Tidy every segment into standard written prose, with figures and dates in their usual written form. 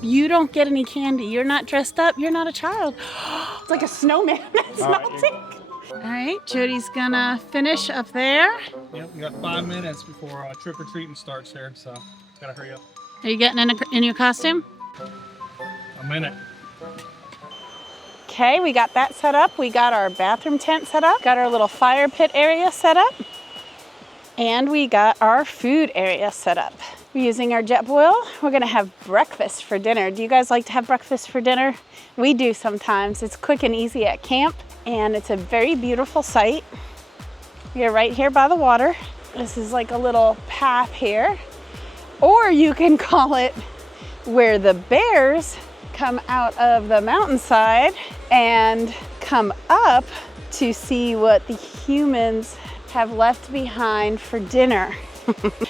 You don't get any candy. You're not dressed up. You're not a child. It's like a snowman that's melting. All right, Jody's gonna finish up there. Yep, we got 5 minutes before trick-or-treating starts here, so gotta hurry up. Are you getting in your costume? A minute. Okay, we got that set up. We got our bathroom tent set up. Got our little fire pit area set up. And we got our food area set up. We're using our jet boil. We're gonna have breakfast for dinner. Do you guys like to have breakfast for dinner? We do sometimes. It's quick and easy at camp, and it's a very beautiful site. We are right here by the water. This is like a little path here. Or you can call it where the bears come out of the mountainside and come up to see what the humans have left behind for dinner.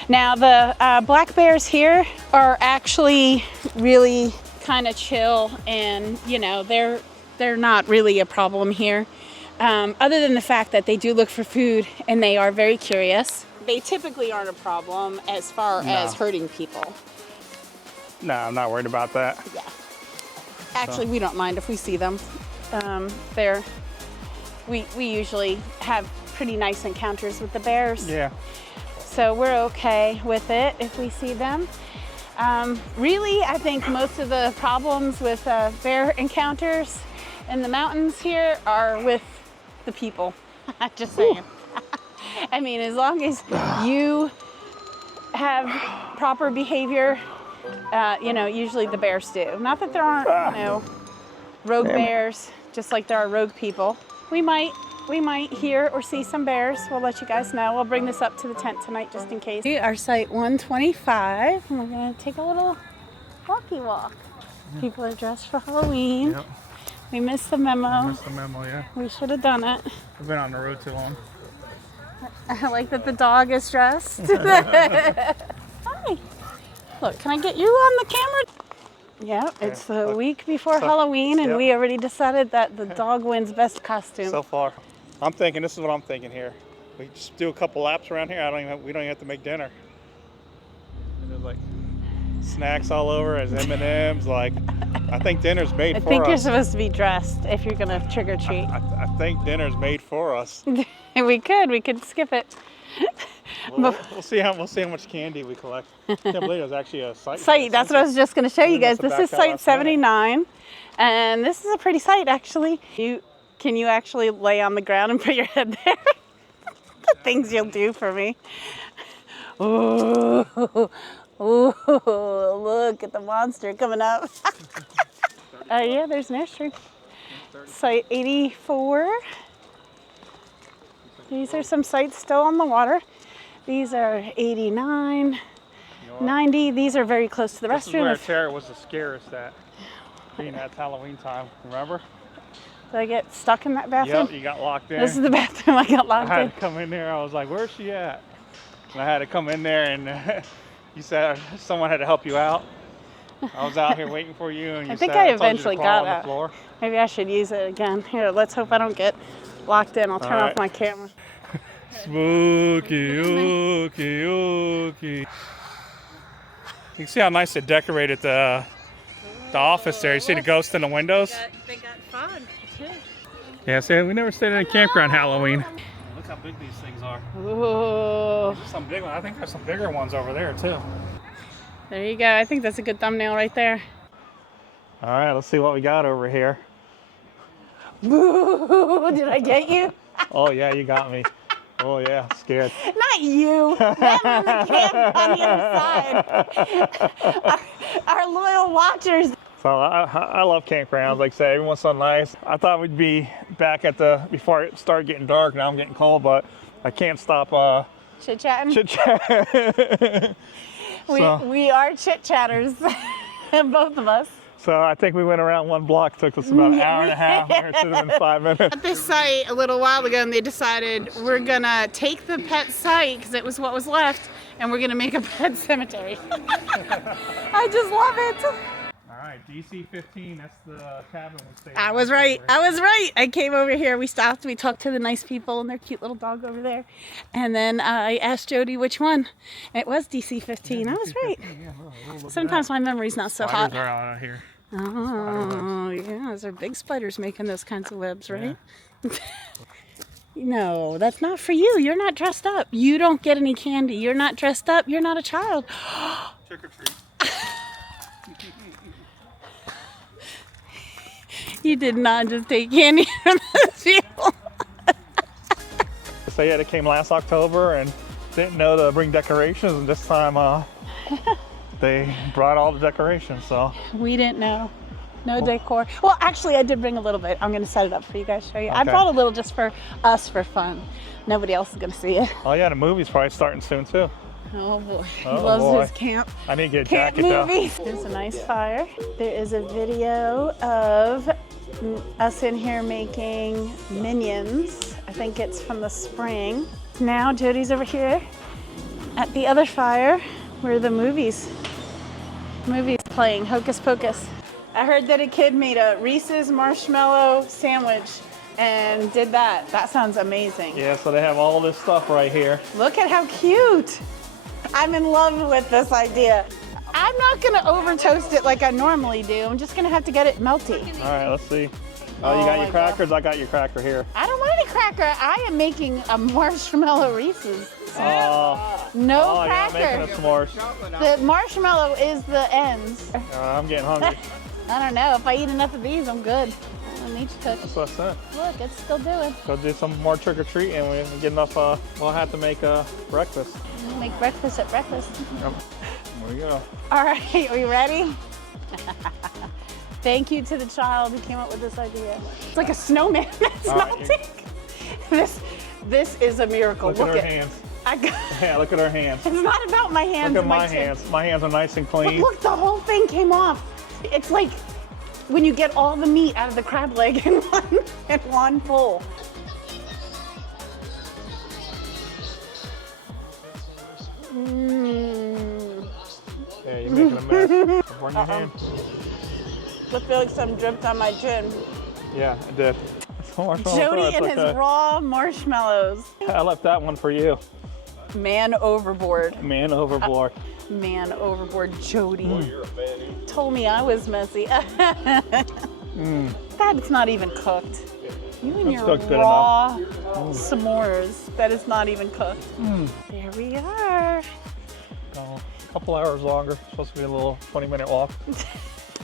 Now the black bears here are actually really kind of chill, and you know, they're not really a problem here, other than the fact that they do look for food and they are very curious. They typically aren't a problem as far as hurting people. No, I'm not worried about that. Yeah. Actually, we don't mind if we see them. We usually have pretty nice encounters with the bears. Yeah. So we're okay with it if we see them. Really, I think most of the problems with bear encounters in the mountains here are with the people. Just saying. I mean, as long as you have proper behavior, you know, usually the bears do. Not that there aren't, you know, rogue bears, just like there are rogue people. We might hear or see some bears. We'll let you guys know. We'll bring this up to the tent tonight just in case. Our site 125, and we're gonna take a little walkie walk. People are dressed for Halloween. Yep. We missed the memo. I missed the memo, yeah. We should have done it. I've been on the road too long. I like that the dog is dressed. Hi. Look, can I get you on the camera? Yeah, it's the week before Halloween, and we already decided that the dog wins best costume. So far. I'm thinking, this is what I'm thinking here. We just do a couple laps around here. We don't even have to make dinner. And there's like snacks all over, as M&Ms. Like, I think dinner's made for us. I think you're supposed to be dressed if you're gonna trick or treat. I think dinner's made for us. We could skip it. We'll see how much candy we collect. I can't believe there's actually a site. That's what I was just going to show you guys. This is site 79, and this is a pretty site actually. Can you actually lay on the ground and put your head there? The things you'll do for me. Ooh, look at the monster coming up. Yeah, there's nursery. Site 84. These are some sites still on the water. These are 89, 90. These are very close to the restroom. This is where Tara was the scariest at, being at Halloween time, remember? Did I get stuck in that bathroom? Yep, you got locked in. This is the bathroom I got locked in. I had to come in there, I was like, where's she at? And I had to come in there, and you said someone had to help you out. I was out here waiting for you, and you I think I eventually got out. Floor. Maybe I should use it again. Here, let's hope I don't get locked in. I'll turn off my camera. Spooky, ooky, ooky. You can see how nice they decorated the office there. You see the ghost in the windows? They got fun, too. Yeah, see, we never stayed in a campground Halloween. Look how big these things are. Ooh. There's some big ones. I think there's some bigger ones over there, too. There you go. I think that's a good thumbnail right there. All right, let's see what we got over here. Boo! Did I get you? Oh, yeah, you got me. Oh, yeah, scared. Not you. Them on the camp on the other side. Our loyal watchers. So I love campgrounds. Like I say, everyone's so nice. I thought we'd be back before it started getting dark. Now I'm getting cold, but I can't stop chit-chatting. Chit-chat. We are chit-chatters, both of us. So I think we went around one block. Took us about an hour and a half. Where it should have been 5 minutes. At this site a little while ago, and they decided we're gonna take the pet site because it was what was left, and we're gonna make a pet cemetery. I just love it. All right. right, DC-15. That's the cabin we stayed. I was right. I came over here. We stopped. We talked to the nice people and their cute little dog over there. And then I asked Jody which one. It was DC-15. I was right. Yeah, Sometimes my memory's not so hot. Spiders are out here. Oh, yeah. Those are big spiders making those kinds of webs, right? Yeah. No, that's not for you. You're not dressed up. You don't get any candy. You're not dressed up. You're not a child. Trick or treat. You did not just take candy from those people. So yeah, they came last October and didn't know to bring decorations, and this time they brought all the decorations. So we didn't know. No decor. Well, actually, I did bring a little bit. I'm going to set it up for you guys, show you. Okay. I brought a little just for us for fun. Nobody else is going to see it. Oh yeah, the movie's probably starting soon too. Oh boy, he loves his camp. I need to get a camp jacket movies. Though. There's a nice fire. There is a video of us in here making Minions. I think it's from the spring. Now Jody's over here at the other fire where the movie's playing, Hocus Pocus. I heard that a kid made a Reese's marshmallow sandwich and did that. That sounds amazing. Yeah, so they have all this stuff right here. Look at how cute. I'm in love with this idea. I'm not gonna over toast it like I normally do. I'm just gonna have to get it melty. All right, let's see. Oh, you got your crackers? God. I got your cracker here. I don't want any cracker. I am making a marshmallow Reese's. No cracker. Yeah, making a s'mores. The marshmallow is the ends. I'm getting hungry. I don't know. If I eat enough of these, I'm good. I don't need to cook. That's what I said. Look, it's still doing. Go do some more trick or treat, and we get enough. We'll have to make breakfast. We'll make breakfast at breakfast. Yep. There we go. All right, are we ready? Thank you to the child who came up with this idea. It's like a snowman that's melting. Right, this is a miracle. Look at her hands. Yeah, look at her hands. It's not about my hands. Look at my hands. My hands are nice and clean. But look, the whole thing came off. It's like when you get all the meat out of the crab leg in one pull. Yeah, you're making a mess. Burn your hand. I feel like some dripped on my chin. Yeah, it did. Jody and his raw marshmallows. I left that one for you. Man overboard. Man overboard. Man overboard, Jody. Told me I was messy. That's not even cooked. You and your raw s'mores. That is not even cooked. There we are. A couple hours longer. Supposed to be a little 20-minute walk.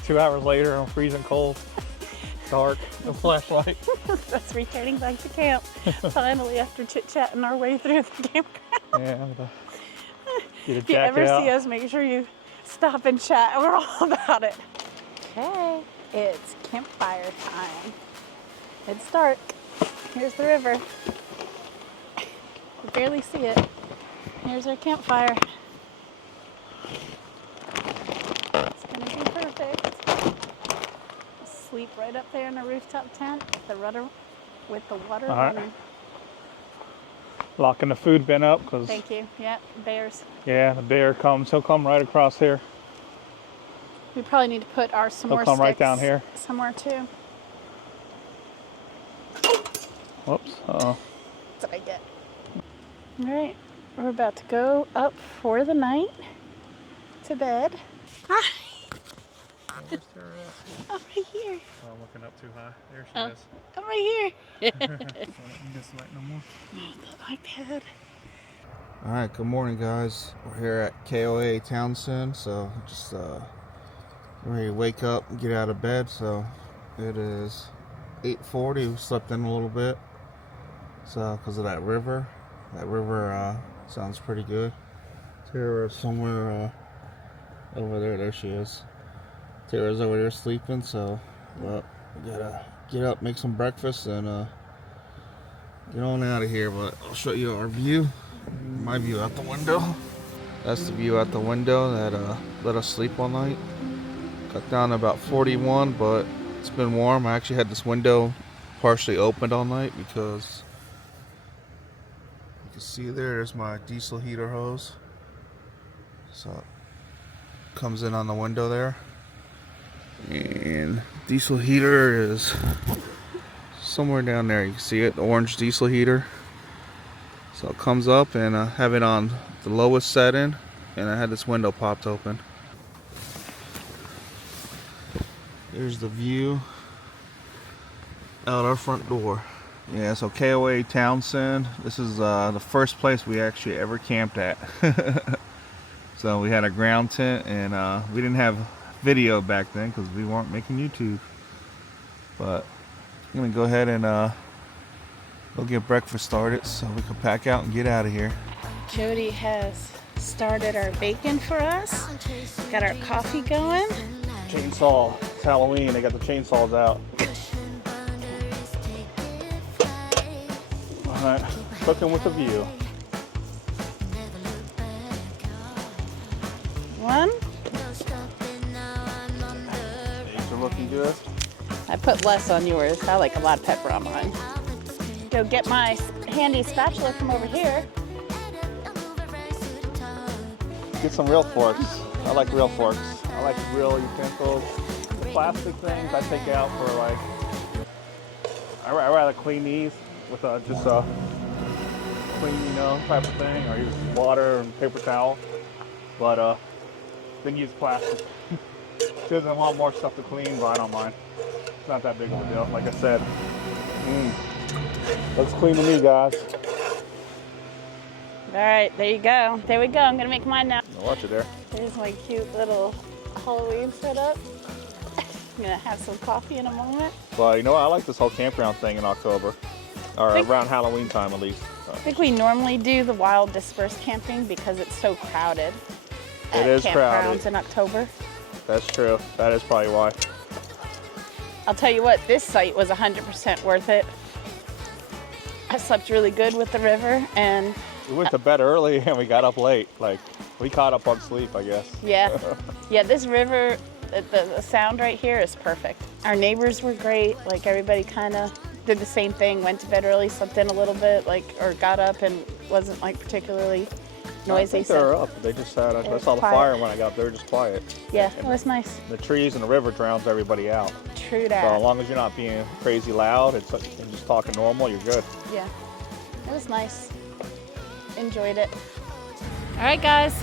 2 hours later, I'm freezing cold. Dark. No flashlight. That's returning back to camp. Finally, after chit-chatting our way through the campground. Yeah. If you ever see us, make sure you stop and chat. We're all about it. Okay, it's campfire time. It's dark. Here's the river. You barely see it. Here's our campfire. It's gonna be perfect. Sleep right up there in the rooftop tent with the water running. Locking the food bin up because. Thank you. Yeah, bears. Yeah, the bear comes. He'll come right across here. We probably need to put our s'more He'll come right down here somewhere too. Whoops. Uh-oh. That's what I get. All right, we're about to go up for the night to bed. Hi. Where's her at? I'm right here. Oh, I'm looking up too high. There she is. I'm right here. This light no more. The iPad. Alright, good morning guys. We're here at KOA Townsend, so just ready to wake up and get out of bed. So it is 8:40. We slept in a little bit, so because of that river sounds pretty good. Tara's somewhere over there. There she is. Tara's over there sleeping, so well, we gotta get up, make some breakfast, and get on out of here. But I'll show you our view. My view out the window. That's the view out the window that let us sleep all night. Got down to about 41, but it's been warm. I actually had this window partially opened all night because you can see there's my diesel heater hose. So it comes in on the window there. And diesel heater is somewhere down there. You can see it, the orange diesel heater. So it comes up, and I have it on the lowest setting, and I had this window popped open. Here's the view out our front door. Yeah, so KOA Townsend. This is the first place we actually ever camped at. So we had a ground tent, and we didn't have video back then because we weren't making YouTube. But I'm gonna go ahead and go get breakfast started so we can pack out and get out of here. Jody has started our bacon for us. Got our coffee going. Chainsaw. It's Halloween. They got the chainsaws out. All right, cooking with a view. One. These are looking good. I put less on yours. I like a lot of pepper on mine. Go get my handy spatula from over here. Get some real forks. I like real forks. I like real utensils. Plastic things I take out for like, I rather clean these with just a clean, type of thing, or use water and paper towel. But then use plastic. There's a lot more stuff to clean, but I don't mind. It's not that big of a deal. Like I said, looks clean to me, guys. All right, there you go. There we go. I'm gonna make mine now. Watch it there. There's my cute little Halloween setup. I'm gonna have some coffee in a moment. Well, you know what? I like this whole campground thing in October, or around Halloween time at least. I think we normally do the wild dispersed camping because it's so crowded. It is campgrounds crowded in October. That's true. That is probably why. I'll tell you what, this site was 100% worth it. I slept really good with the river, and We went to bed early and we got up late. Like, we caught up on sleep, I guess. yeah, this river, the sound right here is perfect. Our neighbors were great. Like, everybody kind of did the same thing, went to bed early, slept in a little bit, or got up and wasn't like particularally noisy. I think they were up. They just had, I saw the quiet. fire when I got up. They were just quiet. Yeah, it was nice. The trees and the river drowns everybody out. True So that. as long as you're not being crazy loud and just talking normal, you're good. Yeah, it was nice. Enjoyed it. All right, guys,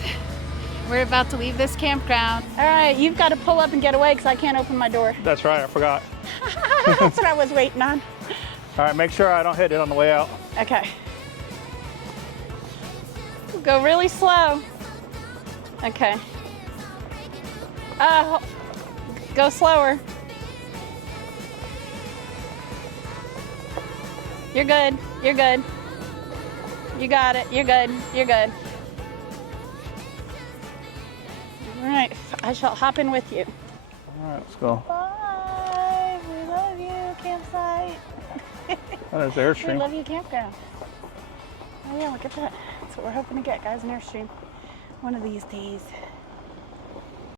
we're about to leave this campground. All right, you've got to pull up and get away because I can't open my door. That's right, I forgot. That's what I was waiting on. All right, make sure I don't hit it on the way out. Okay. Go really slow. Okay. Go slower. You're good. You're good. You got it. You're good. You're good. All right. I shall hop in with you. All right, let's go. Bye. We love you, campsite. Oh, there's the We Airstream. love you, campground. Oh yeah, look at that. That's what we're hoping to get, guys, an Airstream one of these days.